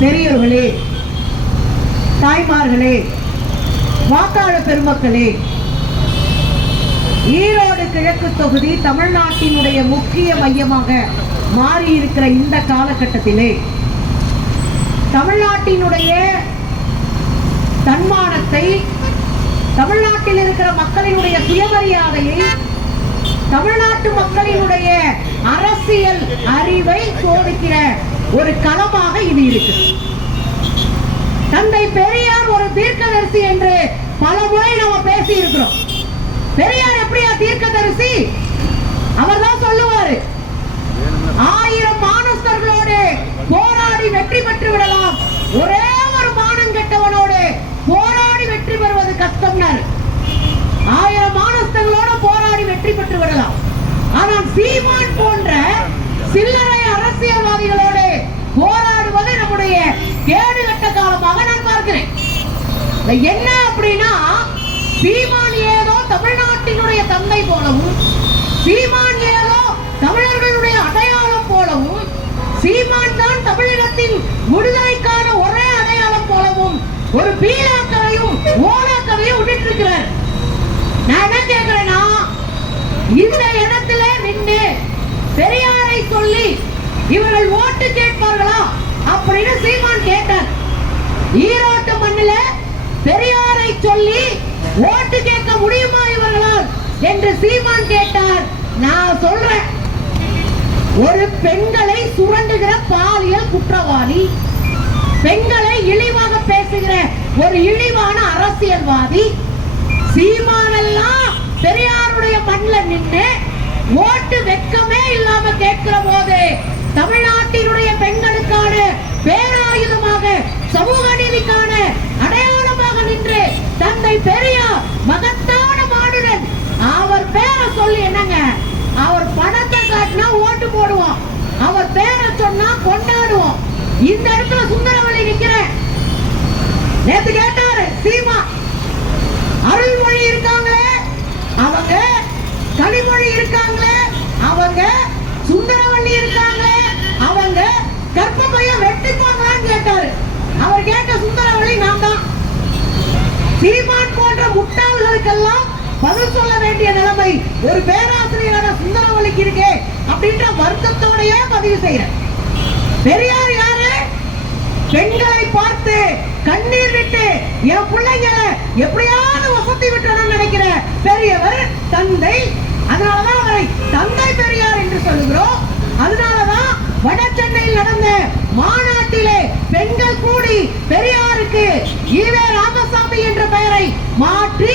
பெரியோர்களே, தாய்மார்களே, வாக்காளர் பெருமக்களே, ஈரோடு கிழக்கு தொகுதி தமிழ்நாட்டினுடைய முக்கிய மையமாக மாறி இருக்கிற இந்த காலகட்டத்திலே தமிழ்நாட்டினுடைய தன்மானத்தை, தமிழ்நாட்டில் இருக்கிற மக்களினுடைய சுயமரியாதையை, தமிழ்நாட்டு மக்களினுடைய அரசியல் அறிவை சோதிக்கிற ஒரு களமாக இது இருக்கு. தந்தை பெரியார் ஒரு தீர்க்கதரிசி என்று பல முறை நாம பேசி இருக்கிறோம். பெரியார் எப்படியா தீர்க்கதரிசி? அவர் தான் சொல்லுவாரு, 1000 மானஸ்தர்களோடு போராடி வெற்றி பெற்று விடலாம், ஒரே ஒரு மானம் கெட்டவனோடு போராடி வெற்றி பெறுவது கஷ்டம்னாரு. 1000 மானஸ்தர்களோடு போராடி வெற்றி பெற்று விடலாம், ஆனால் சீமான் போன்ற சில்லறை அரசியல்வாதிகளோடு போராடுவது நம்முடைய கேடு கட்ட காலமாக நான் பார்க்கிறேன். என்ன அப்படின்னா, சீமான் ஏதோ தமிழ்நாட்டினுடைய தந்தை போலவும், சீமான் ஏதோ தமிழர்களுடைய அடையாளம் போலவும், சீமான் தான் தமிழகத்தின் விடுதலைக்கான ஒரே அடையாளம் போலவும் ஒரு பீலாக்களையும் ஓலாக்களையும் விட்டுட்டு இருக்கிறார். நான் என்ன கேட்கிறேன்னா, இந்த இடத்துல நின்று பெரியாரை சொல்லி இவர்கள் ஓட்டு கேட்பார்களா அப்படின்னு சீமான் கேட்டார். ஈரோட்டு மண்ணில பெரியாரை சொல்லி ஓட்டு கேட்க முடியுமா இவர்களால் என்று சீமான் கேட்டார். நான் சொல்றேன், ஒரு பெண்களை சுரண்டுகிற பாலியல் குற்றவாளி, பெண்களை இழிவாக பேசுகிற ஒரு இழிவான அரசியல்வாதி சீமானெல்லாம் பெரியாருடைய மண்ணில் நின்று ஓட்டு வெட்கமே இல்லாம கேட்கிற போது தமிழ்நாட்டினுடைய பெண்களுக்கான பேராயுதமாக, சமூக நீதிக்கான அடையாளமாக நின்று தந்தை பெரியார் மகத்தான மானுடன், அவர் பேரை சொல்லி என்னங்க, அவர் பணத்தை காட்டினா ஓட்டு போடுவோம், அவர் பேரை சொன்னா கொண்டாடுவோம். இந்த இடத்துல சுந்தரவள்ளி நிக்கிறேன். நேத்து கேட்டாரு சீமா, அருள்மொழி இருக்காங்களே அவங்க, கனிமொழி இருக்காங்களே அவங்க, சுந்தரவள்ளி இருக்காங்களே அவங்க, கற்பப்பைய வெட்டிப்பாங்களான்னு கேட்டாரு. அவர் கேட்ட சுந்தரவள்ளி நான் தான். சீமான் போன்ற முட்டாள்களுக்கெல்லாம் பதில் சொல்ல வேண்டிய நிலைமை ஒரு பேராசிரியரான சுந்தரவள்ளிக்கு இருக்கே அப்படின்ற வருத்தத்தோடயே பதிவு செய்யறேன். பெரியார் யாரு? பெண்களை பார்த்து கண்ணீர் விட்டு என் பிள்ளைங்களை எப்படியாவது வசதி விட்டணும்னு நினைக்கிற பெரியவர் தந்தை. அதனாலதான் அவரை தந்தை பெரியார் என்று சொல்லுகிறோம். அதனாலதான் வட சென்னையில் நடந்த மாநாட்டிலே பெண்கள் கூடி பெரியாருக்கு ஈவே ராமசாமி என்ற பெயரை மாற்றி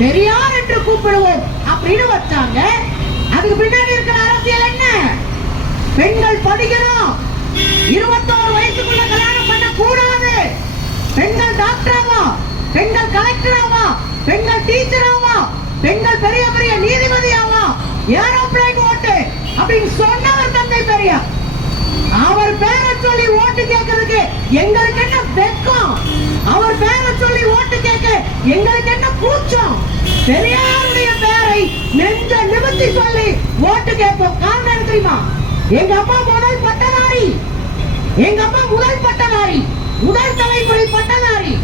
பெரியார் என்று கூப்பிடுவோம் அப்படின்னு வச்சாங்க. அதுக்கு பின்னாடி இருக்கிற அரசியல் என்ன? பெண்கள் படிக்கணும், 21 வயசுக்குள்ள கல்யாணம் பண்ண கூடாது, பெண்கள் டாக்டராவா, பெண்கள் கலெக்டராவா, பெண்கள் டீச்சராவா, பெண்கள் பெரிய பெரிய நீதிபதியாவா, ஏரோப்ளேன் ஓட்டு அப்படின்னு சொன்னவர் தந்தை பெரியார். அவர் பேரை சொல்லி ஓட்டு கேட்கறதுக்கு எங்களுக்கு என்ன வெட்கம்? அவர் பேரை சொல்லி ஓட்டு கேட்க எங்களுக்கு என்ன கூச்சம்? பெரியாருடைய பேரை நெஞ்ச நிமித்தி சொல்லி ஓட்டு கேட்போம். காரணம் தெரியுமா? எங்க அம்மா முதல் பட்டதாரி, எங்க அம்மா முதல் பட்டதாரி, முதல் தலைமுறை பட்டதாரி.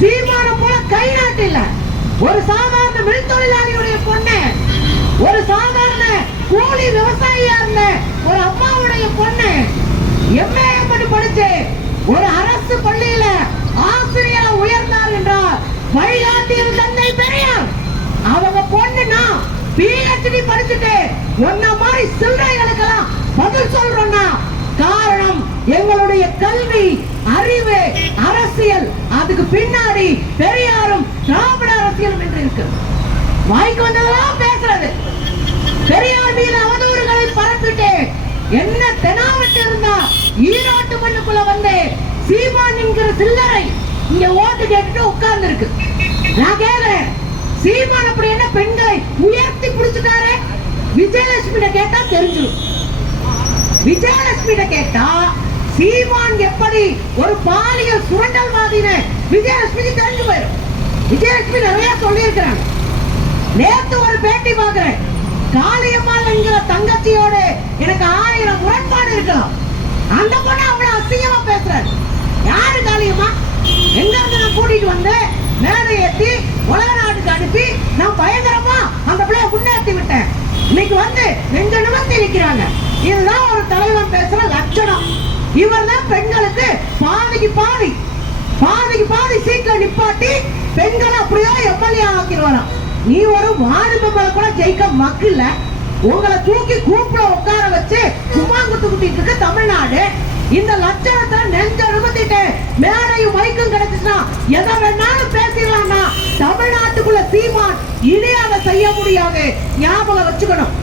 சீமான போல கை நாட்டு இல்ல, ஒரு சாதாரண மில் தொழிலாளியுடைய பொண்ணு, ஒரு சாதாரண கூலி விவசாயியா இருந்த ஒரு அம்மாவுடைய பொண்ணு MA படிச்சு ஒரு அரசு பள்ளியில ஆசிரியரா உயர்ந்தார் என்றார் வழிகாட்டியது தந்தை பெரியார். அவங்க பொண்ணுனா PhD படிச்சுட்டு ஒன்ன மாதிரி சில்லறைகளுக்கெல்லாம் பதில் சொல்றோம்னா காரணம் எங்களுடைய கல்வி, அறிவு, அரசியல். அதுக்கு பின்னாடி பெரியாரும் திராவிட அரசியலும் என்று இருக்கு. வாய்க்கு வந்ததெல்லாம் பேசுறது, பெரியார் மீது அவதூறுகளை பரப்பிட்டு என்ன தெனாவிட்டு இருந்தா ஈரோட்டு மண்ணுக்குள்ள வந்து சீமான் என்கிற சில்லறை இங்க ஓட்டு கேட்டுட்டு உட்கார்ந்து இருக்கு. நான் கேக்குறேன், சீமான் அப்படி என்ன பெண்களை உயர்த்தி பிடிச்சிட்டாரு? விஜயலட்சுமி கேட்டா தெரிஞ்சிடும். விஜயலட்சுமி கேட்டா சீமான் எப்படி ஒரு பாலியல் சுரண்டல்வாதின்னு விஜயலட்சுமிக்கு தெரிஞ்சு போயிடும். விஜயலட்சுமி நிறைய சொல்லி இருக்கிறாங்க. நேத்து ஒரு பேட்டி பார்க்கிறேன், காளியம்மாள் என்கிற தங்கச்சியோடு எனக்கு 1000 முரண்பாடு இருக்கலாம். அந்த பொண்ணு அவ்வளவு அசிங்கமா பேசுறாரு. யாரு காளியம்மா? எங்க இருந்து நான் கூட்டிட்டு வந்து மேலே ஏற்றி உலக நாட்டுக்கு அனுப்பி நான் பயங்கரமா அந்த பிள்ளைய முன்னேற்றி விட்டேன். இன்னைக்கு வந்து நெஞ்ச நிமிர்த்தி நிற்கிறாங்க. இதுதான் ஒரு தலைவன் பேசுற லட்சணம். இவர் தான் பெண்களுக்கு பாதிக்கு பாதி சீட்ல நிப்பாட்டி பெண்களை அப்படியே எம்எல்ஏ ஆக்கிடுவாராம். நீ ஒரு வார்டு மெம்பர் கூட ஜெயிக்க மக்கள் உங்களை தூக்கி கூப்பிட உட்கார வச்சு குமாங்குத்து குட்டிட்டு இருக்கு தமிழ்நாடு. இந்த லட்சணத்தை நெஞ்ச நிமித்திட்டு மேடையும் மைக்கும் கிடைச்சுன்னா எதை வேணாலும் பேசிடலாம்னா தமிழ்நாட்டுக்குள்ள சீமான் இனி அதை செய்ய முடியாது. ஞாபகம் வச்சுக்கணும்.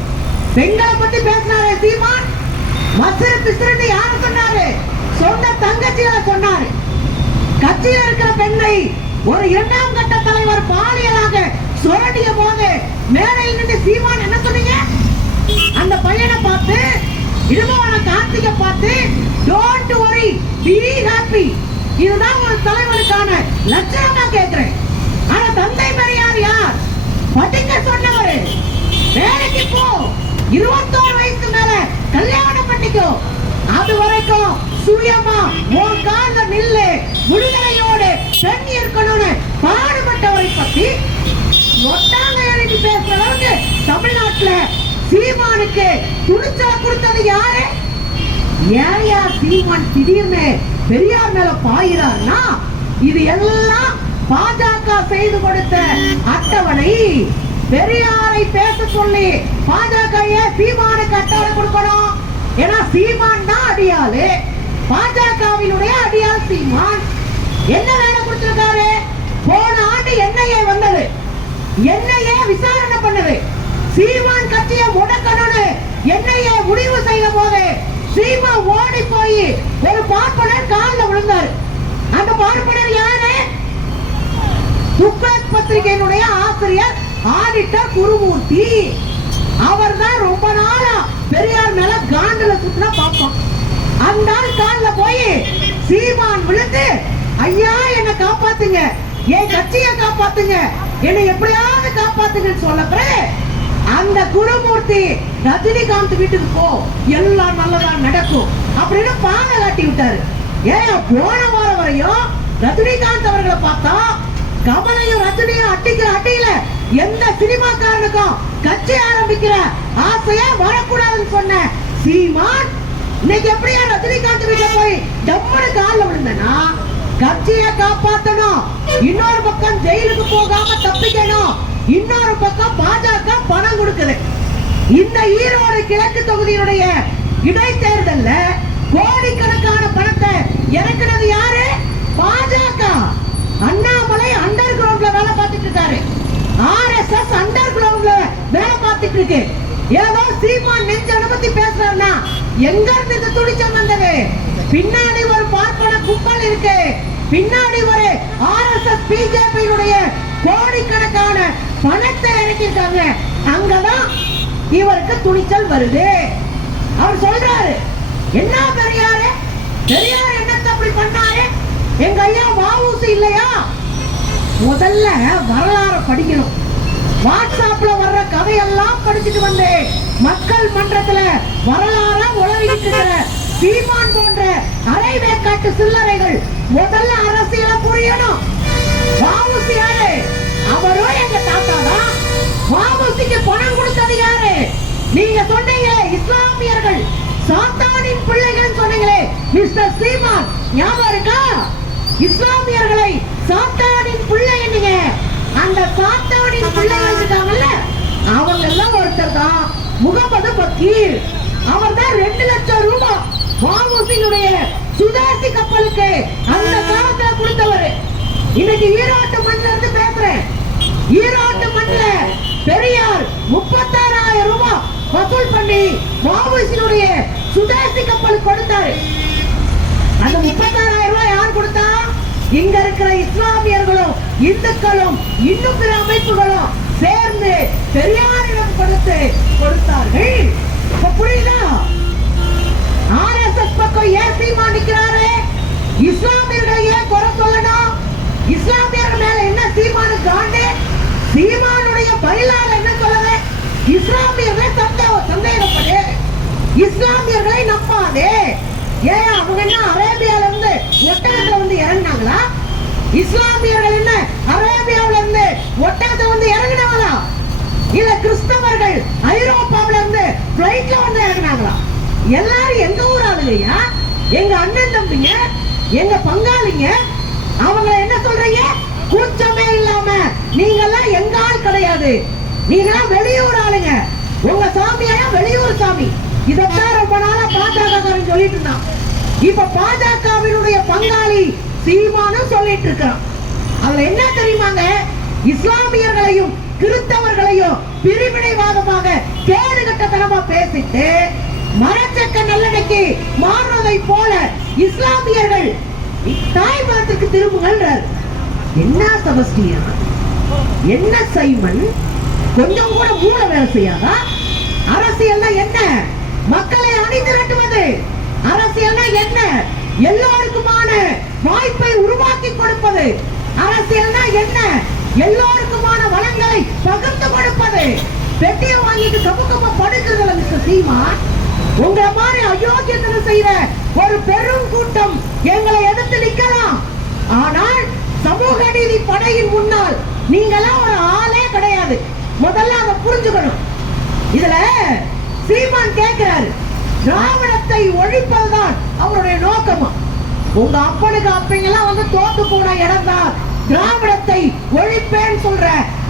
பெண்களை பத்தி பேசினாரே சீமான், மசிறு பிசிறு யாரு சொன்னாரு? சொந்த தங்கச்சியில சொன்னாரு. கட்சியில் இருக்கிற பெண்ணை ஒரு இரண்டாம் கட்ட தலைவர் பாலியலாக சுரண்டிய போது மேடையில் நின்று சீமான் என்ன சொன்னீங்க? அந்த பையனை பார்த்து, இடுமவன கார்த்திகை பார்த்து, டோன்ட் வரி பி ஹாப்பி. இதுதான் ஒரு தலைவனுக்கான லட்சணமா கேட்கிறேன். ஆனா தந்தை பெரியார் யார்? படிக்க சொன்னவர். வேலைக்கு போ, 21 வயசுக்கு மேல கல்யாணம் பண்ணிக்கோ, அது வரைக்கும் சுயமா உன் கால நில்லு, விடுதலையோடு பெண் இருக்கணும்னு பாடுபட்டவரை பத்தி ஒட்டாங்க எழுதி பேசுற அளவுக்கு தமிழ்நாட்டுல சீமானுக்கு துணிச்சலை கொடுத்தது யாரு? ஏயா சீமான் திடீர்னு பெரியார் மேல பாயிறார்னா இது எல்லாம் பாஜக செய்து கொடுத்த அட்டவணை. பெரியாரை பேச சொல்லி பாஜக சீமானுக்கு அட்டவணை கொடுக்கணும். ஏன்னா சீமான் தான் அடியாளு, பாஜகவினுடைய அடியாள் சீமான். என்ன வேலை கொடுத்திருக்காரு? போன ஆண்டு என்ஐஏ வந்தது, என்ஐஏ விசாரணை பண்ணது, சீமான் கட்சியை முடக்கணும்னு என்ஐஏ முடிவு செய்த போது சீமா ஓடி போய் ஒரு பார்ப்பனர் காலில் விழுந்தாரு. அந்த பார்ப்பனர் யாரு? துக்ளக் பத்திரிகையினுடைய ஆசிரியர் ஆடிட்டர் குருமூர்த்தி. அவர் தான் ரொம்ப நாளா பெரியார் மேல காண்டுல சுத்தினா பார்ப்போம். அந்த கால்ல போய் சீமான் விழுந்து, ஐயா என்னை காப்பாத்துங்க, என் கட்சியை காப்பாத்துங்க, என்னை எப்படியாவது காப்பாத்துங்கன்னு சொல்லப்ப அந்த குருமூர்த்தி ரஜினிகாந்த் வீட்டுக்கு போ, எல்லாம் நல்லதா நடக்கும் அப்படின்னு பானை காட்டி விட்டாரு. ஏன் போன வாரம் வரையும் ரஜினிகாந்த் அவர்களை பார்த்தா கமலையும் ரஜினியும் அட்டிக்கிற அட்டியில எந்த சினிமாக்காரனுக்கும் கட்சி ஆரம்பிக்கிற ஆசையா வரக்கூடாதுன்னு சொன்ன சீமான் இன்னைக்கு எப்படியா ரஜினிகாந்த் வீட்டுல போய் டம்முனு காலில் விழுந்தனா கட்சியை காப்பாத்தணும், இன்னொரு பக்கம் ஜெயிலுக்கு போகாம தப்பிக்கணும், இன்னொரு பக்கம் பாஜக பணம் கொடுக்குது. இந்த ஈரோடு கிழக்கு தொகுதியினுடைய இடைத்தேர்தல்ல கோடிக்கணக்கான பணத்தை இறக்குனது யாரு? பாஜக. அண்ணாமலை அண்டர் கிரவுண்ட்ல வேலை பார்த்துட்டு இருக்காரு, ஆர்எஸ்எஸ் அண்டர் கிரவுண்ட்ல வேலை பார்த்துட்டு இருக்கு. ஏதோ சீமான் நெஞ்ச அனுமதி பேசுறாருன்னா எங்க இருந்து இந்த துணிச்சல் வந்தது? பின்னாடி ஒரு பார்ப்பன கும்பல் இருக்கு, பின்னாடி ஒரு ஆர்எஸ்எஸ் பிஜேபியினுடைய கோடிக்கணக்கான பணத்தை இறக்கிருக்காங்க. அங்கதான் இவருக்கு துணிச்சல் வருது. அவர் சொல்றாரு, என்ன பெரியாரு, பெரியார் என்னத்தை அப்படி பண்ணாரு? எங்க ஐயா வஉசி இல்லையா? முதல்ல வரலாறு படிக்கணும். வாட்ஸ்அப்ல வர்ற கதையெல்லாம் படிச்சுட்டு வந்து மக்கள் மன்றத்துல வரலாற உளவிட்டு இருக்கிற சீமான் போன்ற அரைவேக்காட்டு சில்லறைகள் முதல்ல அரசியல புரியணும். வஉசி யாரு? அவரும் எங்க தாத்தா தான். வஉசிக்கு பணம் கொடுத்தது யாரு? நீங்க சொன்னீங்க இஸ்லாமியர்கள் சாத்தானின் பிள்ளைகள் சொன்னீங்களே மிஸ்டர் சீமான், ஞாபகம் இருக்கா? இஸ்லாமியர்களை சாத்தானின் பிள்ளை என்னீங்க. அந்த சாத்தானின் பிள்ளைகள் இருக்காங்கல்ல, அவங்க எல்லாம் ஒருத்தர் தான் முகமது பக்கீர். அவர் தான் 2 லட்சம் ரூபாய் வஉசியினுடைய சுதேசி கப்பலுக்கு அந்த காலத்துல கொடுத்தவர். இன்னைக்கு ஈரோட்டு மண்ணில இருந்து பேசுறேன். ஈரோட்டு மண்ணில பெரியார் 36,000 ரூபாய் வசூல் பண்ணி வஉசியினுடைய சுதேசி கப்பலுக்கு கொடுத்தாரு. அந்த 36,000 ரூபாய் யார் கொடுத்தா? இங்க இருக்கிற இஸ்லாமியர்களும் இந்துக்களும் இன்னும் பிற அமைப்புகளும் சேர்ந்து பெரியாரிடம் கொடுத்தார்கள். புரியுதா? ஆர்எஸ்எஸ் பக்கம் ஏன் சீமான் நிக்கிறாரு? இஸ்லாமியர்களை ஏன் குறை சொல்லணும்? இஸ்லாமியர்கள் மேல என்ன சீமானு காண்டு? சீமானுடைய பயிலால என்ன சொல்லுது? இஸ்லாமியர்களை சந்தேகப்படு, இஸ்லாமியர்களை நம்பாதே. ஏன் அவங்க என்ன அரேபியால இருந்து ஒட்டகத்துல வந்து இறங்கினாங்களா? இஸ்லாமியர்கள் என்ன அரேபியாவில இருந்து ஒட்டகத்துல வந்து இறங்கினாங்களா? இல்ல கிறிஸ்தவர்கள் ஐரோப்பாவில இருந்து பிளைட்ல வந்து இறங்கினாங்களா? எல்லாரும் எங்க ஊர் ஆளுங்கய்யா, எங்க அண்ணன் தம்பிங்க, எங்க பங்காளிங்க. அவங்க என்ன சொல்றீங்க? கூச்சமே இல்லாம நீங்கெல்லாம் எங்க ஆள் கிடையாது, நீங்கெல்லாம் வெளியூர் ஆளுங்க, உங்க சாமியா வெளியூர் சாமி. இதத்தான் ரொம்ப நாளா பாஜக சொல்லிட்டு இருந்தான். இப்ப பாஜகவினுடைய பங்காளி சீமானும் சொல்லிட்டு இருக்கிறான். அதுல என்ன தெரியுமாங்க? இஸ்லாமியர்களையும் கிறிஸ்தவர்களையும் பிரிவினைவாதமாக கேடுகட்டத்தனமா பேசிட்டு மரச்சக்க நல்லடைக்கு மாறுவதை போல இஸ்லாமியர்கள் தாய் மதத்திற்கு திரும்புங்கள். என்ன சபஸ்டியா, என்ன சைமன், கொஞ்சம் கூட மூல வேலை செய்யாதா? அரசியல்னா என்ன? மக்களை அணிதிரட்டுவது. அரசியல்னா என்ன? எல்லோருக்குமான வாய்ப்பை உருவாக்கி கொடுப்பது. அரசியல்னா என்ன? எல்லோருக்குமான வளங்களை பகிர்ந்து கொடுப்பது. பெட்டியை வாங்கிட்டு கமுக்கமா படுக்கிறதுல மிஸ்டர் சீமான், உங்களை மாதிரி அயோக்கியத்தனம் செய்த ஒரு பெரும் கூட்டம் எங்களை எதிர்த்து நிக்கலாம். ஆனால் சமூக நீதி படையின் முன்னால் நீங்களாம் ஒரு ஆளே கிடையாது. முதல்ல அதை புரிஞ்சுக்கணும். இதுல சீமான் கேட்கிறாரு, திராவிடத்தை ஒழிப்பதுதான் அவருடைய நோக்கமா? உங்க அப்பனுக்கு அப்பங்கெல்லாம் வந்து தோத்து போன இடம் தான் திராவிடத்தை ஒழிப்பேன்னு சொல்ற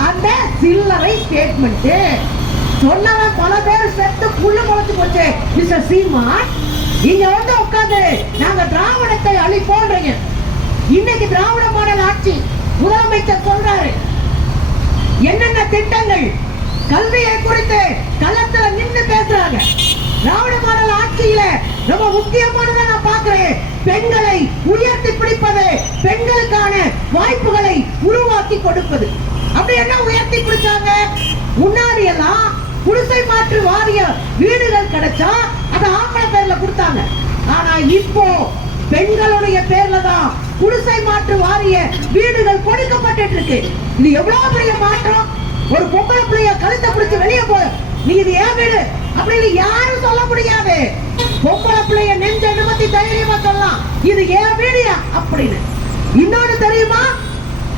அந்த சில்லறை ஸ்டேட்மெண்ட். சொன்னவன் பல பேர் செத்து புல்லு முளைச்சு போச்சு. மிஸ்டர் சீமான், இங்க வந்து உட்கார்ந்து நாங்க திராவிடத்தை அழிப்போன்றீங்க. இன்னைக்கு திராவிட மாடல் ஆட்சி முதலமைச்சர் சொல்றாரு, என்னென்ன திட்டங்கள் கல்வியை குறித்து களத்துல நின்று பேசுறாங்க. திராவிட மாடல் ஆட்சியில ரொம்ப முக்கியமானதை நான் பார்க்கிறேன், பெண்களை உயர்த்தி பிடிப்பது, பெண்களுக்கான வாய்ப்புகளை உருவாக்கி கொடுப்பது. அப்படி என்ன உயர்த்தி பிடிச்சாங்க? முன்னாடி எல்லாம் குடிசை மாற்று வாரிய வீடுகள் கிடைச்சா அது ஆம்பளை பேர்ல கொடுத்தாங்க. ஆனா இப்போ பெண்களுடைய பேர்ல தான் குடிசை மாற்று வாரிய வீடுகள் கொடுக்கப்பட்டு இருக்கு. இது எவ்வளவு பெரிய மாற்றம்! ஒரு பொம்பளை பிள்ளைய கழுத்தை பிடிச்சு வெளியே போய் நீ இது ஏன் வீடு அப்படின்னு யாரும் சொல்ல முடியாது. பொம்பளை பிள்ளைய நெஞ்ச நிமித்தி தைரியமா சொல்லலாம், இது ஏன் வீடியா அப்படின்னு. இன்னொன்னு தெரியுமா?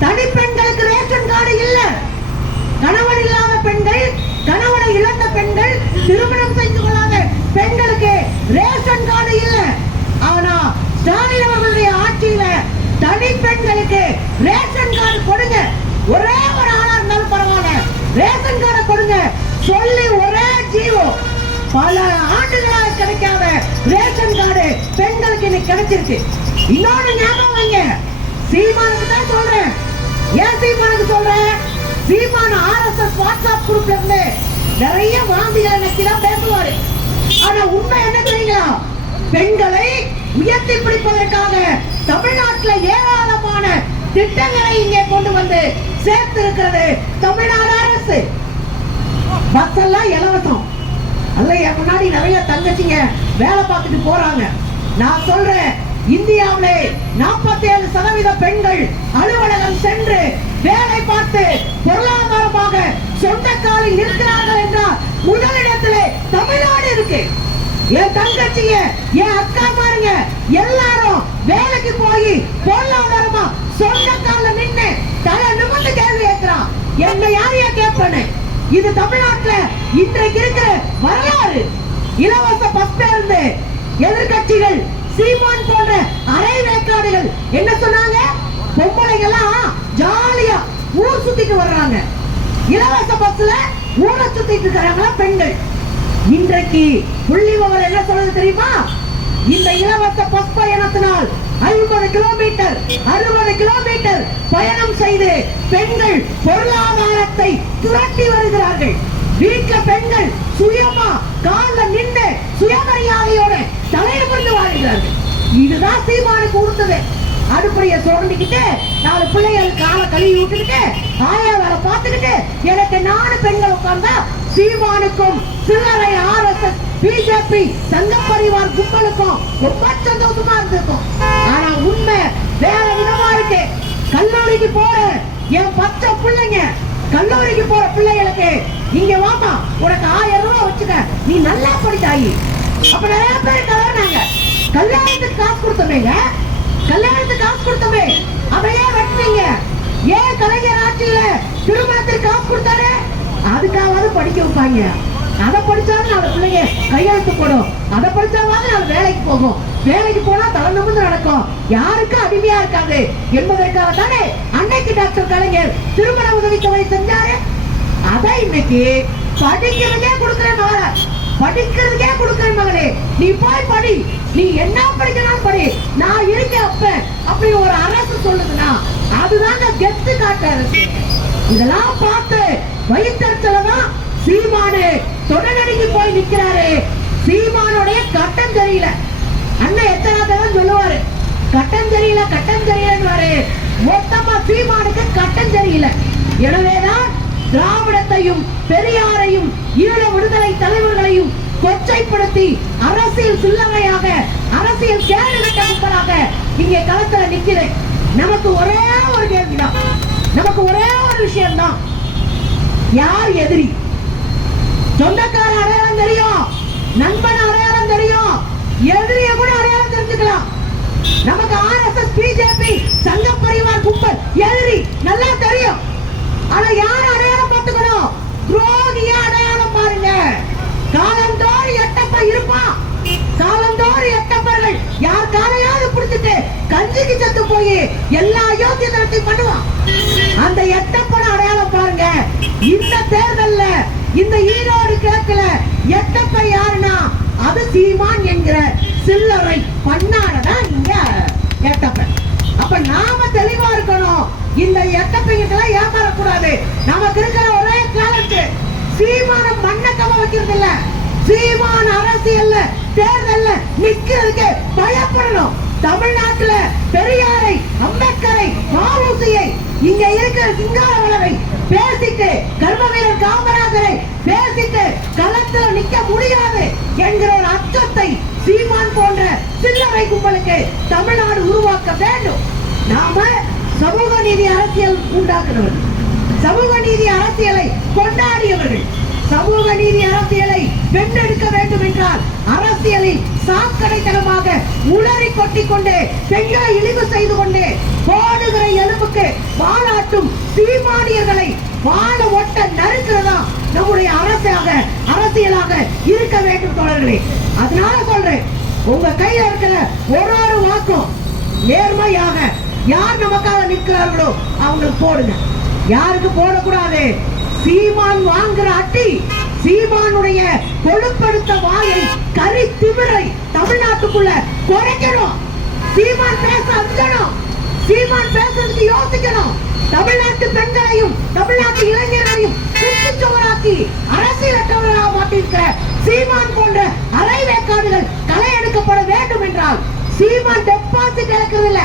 தனி பெண்களுக்கு ரேஷன் கார்டு இல்ல. கணவன் இல்லாத பெண்கள், கணவனை இழந்த பெண்கள், திருமணம் செய்து கொள்ளாத பெண்களுக்கு ரேஷன் கார்டு இல்ல. ஆனா ஸ்டாலின் அவர்களுடைய ஆட்சியில தனி பெண்களுக்கு ரேஷன் கார்டு கொடுங்க. ஒரே ஒரு ஆளா இருந்தாலும் பரவாயில்ல, ரேஷன் கார்டு கொடுங்க சொல்லி ஒரே ஜீவோ பல ஆண்டுகளாக கிடைக்காத ரேஷன் கார்டு பெண்களுக்கு இன்னைக்கு கிடைச்சிருக்கு. இன்னொன்னு ஞாபகம் வைங்க, சீமானுக்கு தான் சொல்றேன். ஏன் சீமானுக்கு சொல்றேன்? சீமான் RSS வாட்ஸ்அப் குரூப்ல இருந்து நிறைய வாந்திகளை நக்கிதான் பேசுவாரு. ஆனா உண்மை என்ன தெரியுங்களா? பெண்களை உயர்த்தி பிடிப்பதற்காக தமிழ்நாட்டில் ஏராளமான திட்டங்களை இங்கே கொண்டு வந்து சேர்த்து இருக்கிறது தமிழ்நாடு அரசு. பஸ் எல்லாம் இலவசம் அல்ல. என் முன்னாடி நிறைய தங்கச்சிங்க வேலை பார்த்துட்டு போறாங்க. நான் சொல்றேன், இந்தியாவிலே 47% பெண்கள் அலுவலகம் சென்று வேலை பார்த்து பொருளாதாரமாக சொந்த காலில் இருக்கிறார்கள் என்றால் முதலிடத்திலே தமிழ்நாடு இருக்கு. என் தங்கச்சிங்க, என் அக்கா பாருங்க, எல்லாரும் வேலைக்கு போய் பொருளாதாரமா சொந்த கால நின்று தலை நிமிர்ந்து கேள்வி கேட்கிறான். என்ன யாரையா கேட்பேன்னு? இது தமிழ்நாட்டுல இன்றைக்கு இருக்கிற வரலாறு. இலவச பஸ் பேருந்து எதிர்கட்சிகள் சீமான் போன்ற அரை வேக்காடுகள் என்ன சொன்னாங்க? பொம்பளைங்கெல்லாம் ஜாலியா ஊர் சுத்திட்டு வர்றாங்க, இலவச பஸ்ல ஊரை சுத்திட்டு இருக்கிறாங்களா பெண்கள். இன்றைக்கு புள்ளி விவரம் என்ன சொல்றது தெரியுமா? இந்த இலவச பஸ் பயணத்தினால் 50 கிலோமீட்டர் 60 கிலோமீட்டர் பயணம் செய்து பெண்கள் பொருளாதாரத்தை துரட்டி வருகிறார்கள். வீட்டுல பெண்கள் சுயமா கால நின்று சுயமரியாதையோட தலையிலிருந்து வாழ்கிறார்கள். இதுதான் சீமானுக்கு கொடுத்தது. அடுப்படிய சுரண்டிக்கிட்டு 4 பிள்ளைகள் காலை கழுவி விட்டுக்கிட்டு ஆயா வேலை பார்த்துக்கிட்டு எனக்கு 4 பெண்கள் உட்கார்ந்தா சீமானுக்கும் சில்லறை RSS பிஜேபி சங்க பரிவார் கும்பலுக்கும் ரொம்ப சந்தோஷமா இருந்திருக்கும். ஆனா உண்மை வேற விதமா இருக்கு. கல்லூரிக்கு போற என் பச்சை பிள்ளைங்க, கல்லூரிக்கு போற பிள்ளைகளுக்கு இங்க வாமா உனக்கு 1000 ரூபாய் வச்சுக்க, நீ நல்லா படித்தாயி. அப்ப நிறைய பேர் கலர்னாங்க. கல்யாணத்துக்கு காசு கொடுத்தமேங்க, கல்யாணத்துக்கு காசு கொடுத்தமே அதையே வெட்டினீங்க. ஏன் கலைஞர் ஆட்சியில திருமணத்துக்கு காசு கொடுத்தாரு? அதுக்காவது படிக்க வைப்பாங்க. அதை படிச்சாலும் நாலு பிள்ளைங்க கையெழுத்து போடும், அதை படிச்சாவது நாலு வேலைக்கு போகும், வேலைக்கு போனா தலை நிமிர்ந்து நடக்கும், யாருக்கும் அடிமையா இருக்காது என்பதற்காக தானே அன்னைக்கு டாக்டர் கலைஞர் திருமண உதவித்தொகை செஞ்சாரு. அதை இன்னைக்கு படிக்கிறதுக்கே கொடுக்கிறேன் மகளே, படிக்கிறதுக்கே கொடுக்கிறேன் மகளே, நீ போய் படி, நீ என்ன படிக்கணும் படி, நான் இருக்கேன் அப்ப அப்படி ஒரு அரசு சொல்லுதுன்னா அதுதாங்க கெத்து காட்ட அரசு. இதெல்லாம் பார்த்து வயிற்றுலதான் சீமானு தொடநடுங்கி போய் நிக்கிறாரு. சீமானுடைய கட்டம் தெரியல. அண்ணன் எத்தனை தடவை சொல்லுவாரு கட்டம் தெரியல கட்டம் தெரியலன்னு, மொத்தமா சீமானுக்கு கட்டம் தெரியல. எனவேதான் திராவிடத்தையும் பெரியாரையும் ஈழ விடுதலை தலைவர்களையும் கொச்சைப்படுத்தி அரசியல் சில்லறையாக அரசியல் கேடுகட்ட கும்பலாக இங்கே களத்துல நிக்கிறேன். நமக்கு ஒரே ஒரு கேள்விதான், நமக்கு ஒரே ஒரு விஷயம் தான், யார் எதிரி? சொந்தக்கார அடையாளம் தெரியும், நண்பன் அடையாளம் தெரியும், எதிரிய கூட அடையாளம் தெரிஞ்சுக்கலாம். நமக்கு RSS பிஜேபி சங்க பரிவார் கும்பல் எதிரி நல்லா தெரியும். ஆனா யார் அடையாளம் பார்த்துக்கணும்? துரோகிய அடையாளம் பாருங்க. காலந்தோறு எட்டப்ப இருப்பான், காலந்தோறு எட்டப்பர்கள் யார் காலையாவது பிடிச்சிட்டு கஞ்சிக்கு செத்து போய் எல்லா யோசிய நடத்தி பண்ணுவான். அந்த எட்டப்பட அடையாளம் பாருங்க. இந்த தேர்தல்ல இந்த ஈரோடு கிழக்குல எட்டப்ப யாருன்னா அது சீமான் என்கிற சில்லறை பண்ணாடதான் இங்க எட்டப்ப. அப்ப நாம தெளிவா இருக்கணும், இந்த எட்டப்பைங்கெல்லாம் ஏமாறக்கூடாது. நமக்கு இருக்கிற ஒரே காலத்து சீமான மண்ணை கவ வைக்கிறது இல்ல, சீமான அரசியல்ல தேர்தல்ல நிக்கிறதுக்கு பயப்படணும். தமிழ்நாட்டுல பெரியாரை, அம்பேத்கரை, மாவோசியை, இங்க இருக்கிற சிங்காரவளரை பேசிட்டு கர்மவீரர் காமராஜரை பேசிட்டு களத்துல நிக்க முடியாது என்கிற ஒரு அச்சத்தை சீமான் போன்ற சில்லறை கும்பலுக்கு தமிழ்நாடு உருவாக்க வேண்டும். நாம சமூக நீதி அரசியல் உண்டாக்குறவர்கள், சமூக நீதி அரசியலை கொண்டாடியவர்கள், சமூக நீதி அரசியலை வென்றெடுக்க வேண்டும் என்றால் அரசியலில் சாக்கடைத்தனமாக உளறி கொட்டிக் கொண்டு பெண்களை இழிவு செய்து கொண்டு போடுகிற எலும்புக்கு வாழாட்டும் சீமானியர்களை வாழ ஒட்ட நறுக்கிறதா நம்முடைய அரசியலாக இருக்க வேண்டும் தோழர்களே. அதனால சொல்றேன், உங்க கையில இருக்கிற ஒரு வாக்கும் நேர்மையாக யார் நமக்காக நிற்கிறார்களோ அவங்களுக்கு போடுங்க. யாருக்கு போடக்கூடாது? சீமான் வாங்குற அட்டி, சீமானுடைய கொழுப்படுத்த வாயை, கரி திமிரை தமிழ்நாட்டுக்குள்ள குறைக்கணும். சீமான் பேச அஞ்சணும், சீமான் பேசுறதுக்கு யோசிக்கணும். தமிழ்நாட்டு பெண்களையும் தமிழ்நாட்டு இளைஞர்களையும் குத்துச்சுவராக்கி அரசியலற்றவர்களாக மாற்றிருக்கிற சீமான் போன்ற அரைவேக்காடுகள் களை எடுக்கப்பட வேண்டும் என்றால் சீமான் டெபாசிட் இழக்கிறது இல்ல.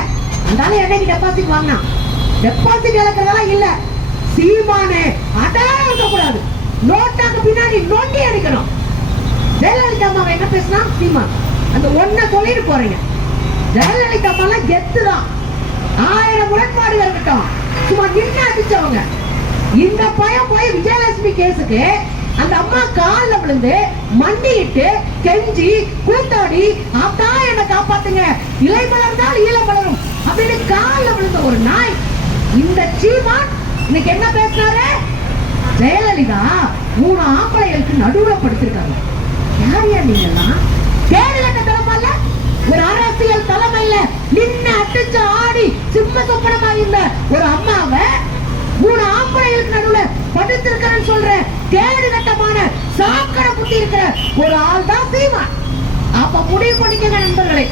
அதனால என்னைக்கு டெபாசிட் வாங்கினா டெபாசிட் இழக்கிறதெல்லாம் இல்ல. சீமானே அடையாளம் கூடாது, நோட்டாக்கு பின்னாடி நோண்டி அடிக்கணும். ஜெயலலிதா அம்மா என்ன பேசினா சீமான் அந்த ஒன்ன சொல்லிட்டு போறீங்க. ஜெயலலிதா அம்மா கெத்துதான், 1000 முரண்பாடுகள் இருக்கட்டும், சும்மா நின்று அடிச்சவங்க. இந்த பையன் போய் விஜயலட்சுமி கேஸுக்கு அந்த அம்மா கால்ல விழுந்து மண்டிட்டு கெஞ்சி கூத்தாடி அத்தா என்ன காப்பாத்துங்க, இலை மலர்ந்தால் ஈழ மலரும் அப்படின்னு கால்ல விழுந்த ஒரு நாய். இந்த சீமான் இன்னைக்கு என்ன பேசுறாரு? ஜெயலலிதா 3 ஆம்பளைகளுக்கு நடுவுல படுத்திருக்காங்க. யார் யார் நீங்கெல்லாம்? கேடுகட்ட தலைமையில ஒரு அரசியல் தலைமையில நின்று அடிச்சு ஆடி சிம்ம சொப்பனமா இருந்த ஒரு அம்மாவை 3 ஆம்பளைகளுக்கு நடுவுல படுத்திருக்கிறேன்னு சொல்ற கேடுகட்டமான சாக்கடை புத்தி இருக்கிற ஒரு ஆள் தான் சீமான். அப்ப முடிவு பண்ணிக்கங்க நண்பர்களே,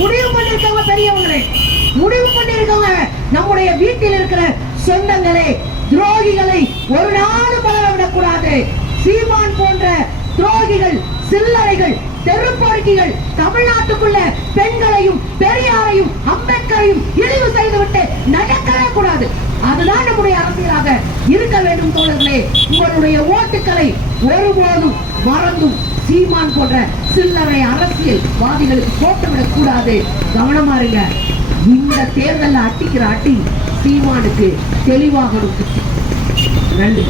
முடிவு பண்ணிருக்கவங்க பெரியவங்களே, முடிவு பண்ணிருக்கவங்க நம்முடைய வீட்டில் இருக்கிற சொந்தங்களே, துரோகிகளை ஒரு நாடு வளர விடக்கூடாது. சீமான் போன்ற துரோகிகள், சில்லறைகள், தெருப்பொறுக்கிகள் தமிழ்நாட்டுக்குள்ள பெண்களையும் பெரியாரையும் அம்பேத்கரையும் இழிவு செய்துவிட்டு நடக்கவே கூடாது. அதுதான் நம்முடைய அரசியலாக இருக்க வேண்டும் தோழர்களே. உங்களுடைய ஓட்டுக்களை ஒருபோதும் மறந்தும் சீமான் போன்ற சில்லறை அரசியல் வாதிகளுக்கு போட்டுவிடக் கூடாது. கவனமா இருங்க. இந்த தேர்தலில் அட்டிக்கிற அட்டி சீமானுக்கு தெளிவாக நன்றி.